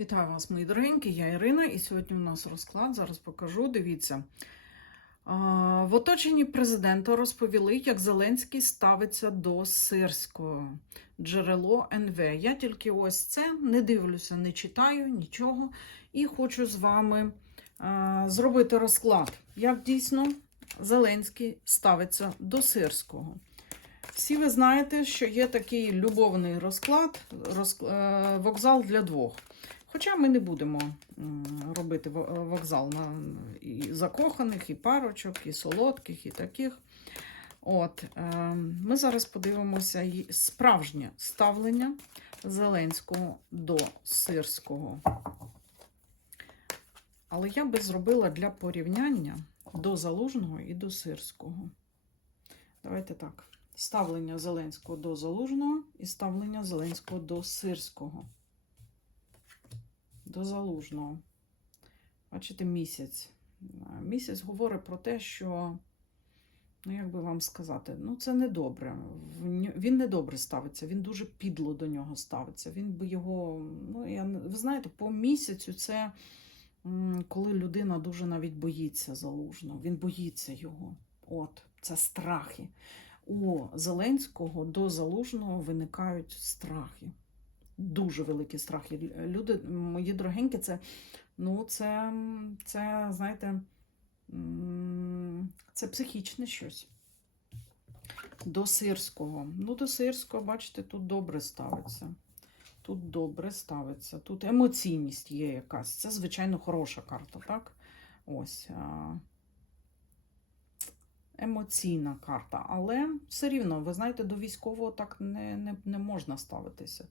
Вітаю вас, мої дорогенькі, я Ірина, і сьогодні у нас розклад. Зараз покажу. Дивіться. В оточенні президента розповіли, як Зеленський ставиться до сирського джерело НВ. Я тільки ось це не дивлюся, не читаю нічого. І хочу з вами зробити розклад, як дійсно Зеленський ставиться до сирського. Всі ви знаєте, що є такий любовний розклад, роз, е, вокзал для двох. Хоча ми не будемо робити вокзал на і закоханих, і парочок, і солодких, і таких. От, е, ми зараз подивимося справжнє ставлення Зеленського до Сирського. Але я би зробила для порівняння до Залужного і до Сирського. Давайте так. Ставлення Зеленського до Залужного і ставлення Зеленського до Сирського до залужного. Бачите, місяць. Місяць говорить про те, що, ну як би вам сказати, ну це не добре. Він не добре ставиться, він дуже підло до нього ставиться. Він би його, ну я ви знаєте, по місяцю це коли людина дуже навіть боїться залужного. Він боїться його. От, це страхи. У Зеленського до залужного виникають страхи дуже великі страхи. Люди, мої дорогенькі, це, ну, це, це, знаєте, це психічне щось. До сирського. Ну, до сирського, бачите, тут добре ставиться. Тут добре ставиться. Тут емоційність є якась. Це, звичайно, хороша карта, так? Ось. Емоційна карта. Але все рівно, ви знаєте, до військового так не, не, не можна ставитися.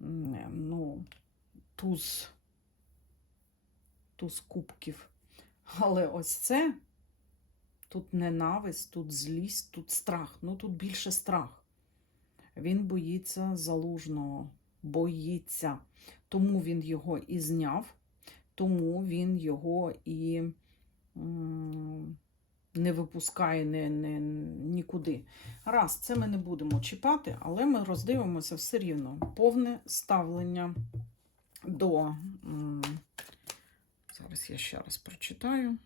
Ну, туз, туз кубків. Але ось це тут ненависть, тут злість, тут страх. Ну тут більше страх. Він боїться залужного, боїться. Тому він його і зняв, тому він його і не випускає не, не, нікуди. Раз, це ми не будемо чіпати, але ми роздивимося все рівно. Повне ставлення до. Зараз я ще раз прочитаю.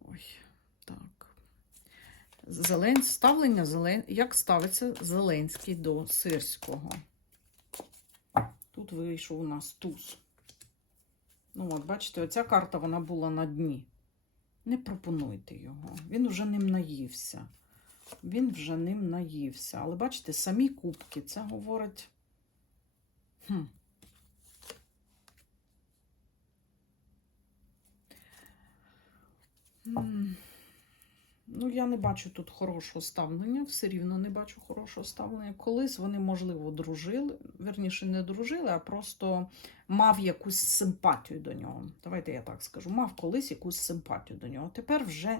Ой, так. Зелен... Ставлення Зелен... Як ставиться Зеленський до Сирського? Тут вийшов у нас туз. Ну, от, бачите, оця карта вона була на дні. Не пропонуйте його. Він вже ним наївся. Він вже ним наївся. Але бачите, самі кубки це говорить. Хм. Я не бачу тут хорошого ставлення, все рівно не бачу хорошого ставлення. Колись вони, можливо, дружили, верніше, не дружили, а просто мав якусь симпатію до нього. Давайте я так скажу. Мав колись якусь симпатію до нього. Тепер вже,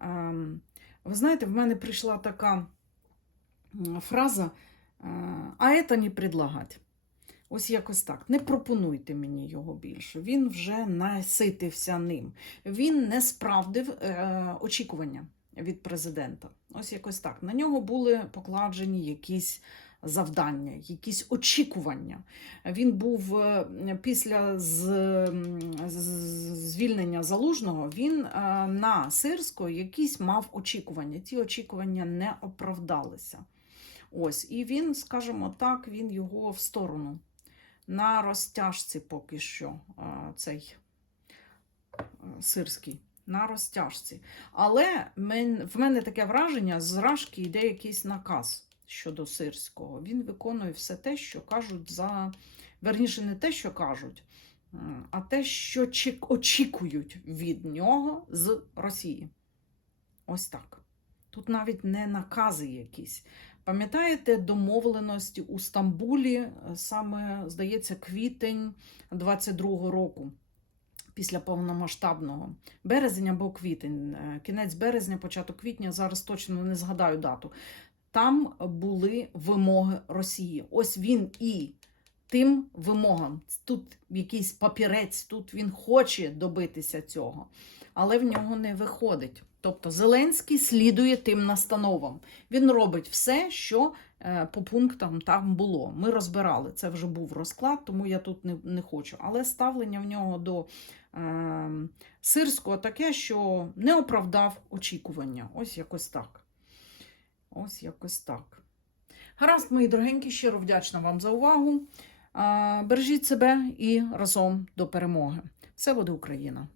ем, ви знаєте, в мене прийшла така фраза, е, а це не предлагать. Ось якось так. Не пропонуйте мені його більше. Він вже наситився ним. Він не справдив е, очікування від президента. Ось якось так. На нього були покладені якісь завдання, якісь очікування. Він був е, після звільнення залужного, він е, на Сирського якісь мав очікування. Ті очікування не оправдалися. Ось, і він, скажімо так, він його в сторону. На розтяжці поки що е, цей сирський. На розтяжці. Але в мене таке враження, з Рашки йде якийсь наказ щодо сирського. Він виконує все те, що кажуть за. Верніше, не те, що кажуть, а те, що очікують від нього з Росії. Ось так. Тут навіть не накази якісь. Пам'ятаєте домовленості у Стамбулі, е, саме, здається, квітень 22-го року, після повномасштабного. Березень або квітень, е, кінець березня, початок квітня, зараз точно не згадаю дату. Там були вимоги Росії. Ось він і тим вимогам. Тут якийсь папірець, тут він хоче добитися цього. Але в нього не виходить. Тобто Зеленський слідує тим настановам. Він робить все, що е, по пунктам там було. Ми розбирали. Це вже був розклад, тому я тут не, не хочу. Але ставлення в нього до е, сирського таке, що не оправдав очікування. Ось якось так. Ось якось так. Гаразд, мої дорогенькі, щиро вдячна вам за увагу. А, Бережіть себе і разом до перемоги. Все буде Україна!